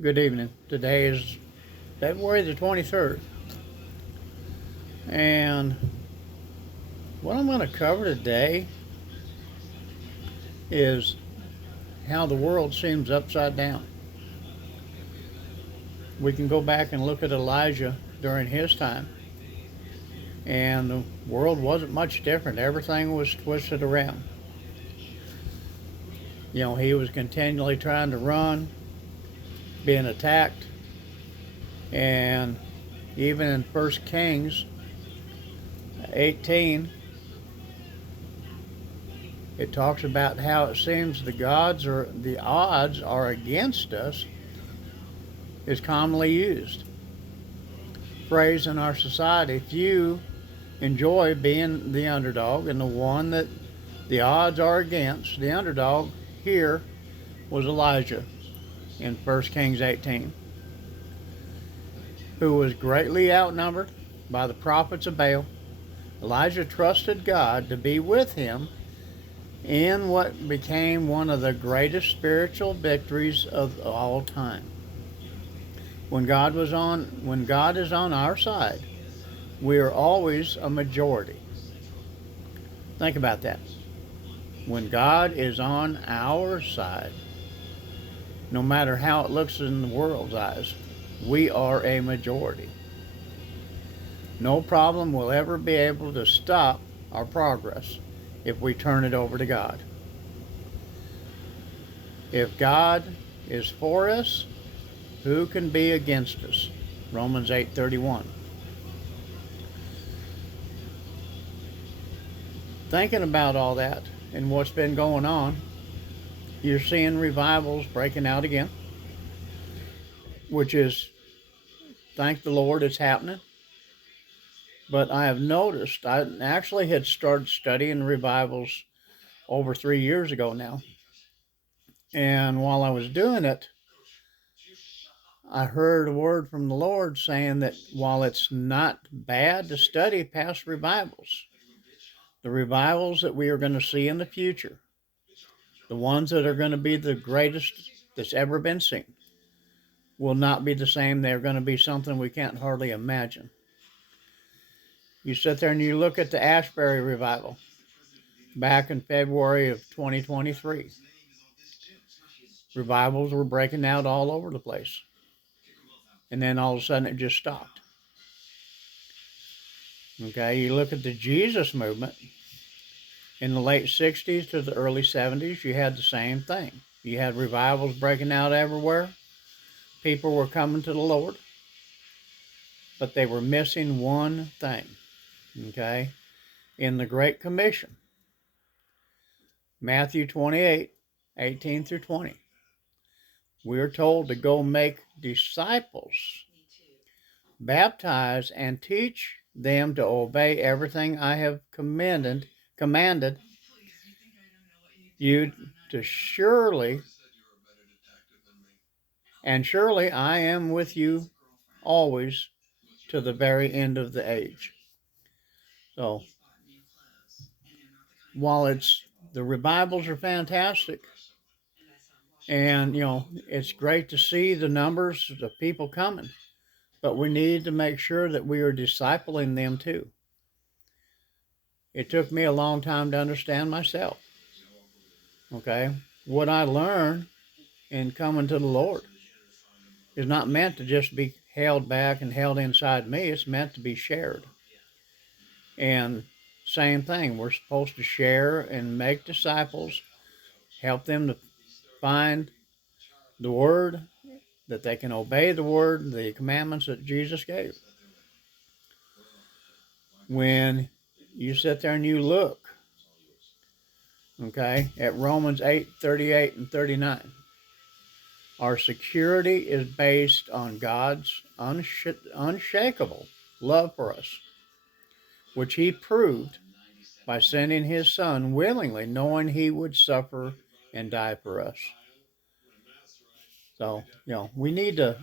Good evening. Today is February the 23rd, and what I'm going to cover today is how the world seems upside down. We can go back and look at Elijah during his time, and the world wasn't much different. Everything was twisted around. He was continually trying to run, being attacked, and even in 1 Kings 18, it talks about how it seems the odds are against us is commonly used. Phrase in our society, few enjoy being the underdog, and the one that the odds are against, the underdog here was Elijah in 1 Kings 18, who was greatly outnumbered by the prophets of Baal. Elijah trusted God to be with him in what became one of the greatest spiritual victories of all time. When God is on our side, we are always a majority. Think about that. When God is on our side, no matter how it looks in the world's eyes, we are a majority. No problem will ever be able to stop our progress if we turn it over to God. If God is for us, who can be against us? Romans 8:31. Thinking about all that and what's been going on, you're seeing revivals breaking out again, which is, thank the Lord, it's happening. But I have noticed, I actually had started studying revivals over 3 years ago now. And while I was doing it, I heard a word from the Lord saying that while it's not bad to study past revivals, the revivals that we are going to see in the future, the ones that are going to be the greatest that's ever been seen, will not be the same. They're going to be something we can't hardly imagine. You sit there and you look at the Ashbury revival back in February of 2023. Revivals were breaking out all over the place. And then all of a sudden it just stopped. Okay, you look at the Jesus movement in the late 60s to the early 70s, you had the same thing. You had revivals breaking out everywhere. People were coming to the Lord, but they were missing one thing. Okay, in the Great Commission, Matthew 28:18-20, we are told to go make disciples, baptize, and teach them to obey everything I have commanded you to surely I am with you always to the very end of the age. So while the revivals are fantastic, and it's great to see the numbers of people coming, but we need to make sure that we are discipling them too. It took me a long time to understand myself. Okay, what I learned in coming to the Lord is not meant to just be held back and held inside me. It's meant to be shared. And same thing, we're supposed to share and make disciples, help them to find the word, that they can obey the word, the commandments that Jesus gave. When you sit there and you look, okay, at Romans 8:38-39, our security is based on God's unshakable love for us, which he proved by sending his son willingly, knowing he would suffer and die for us. So, we need to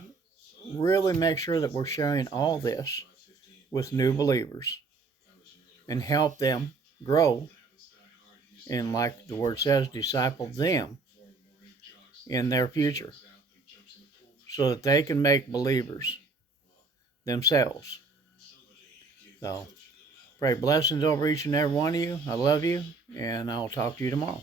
really make sure that we're sharing all this with new believers and help them grow, and like the word says, disciple them in their future. so that they can make believers themselves. So, pray blessings over each and every one of you. I love you, and I'll talk to you tomorrow.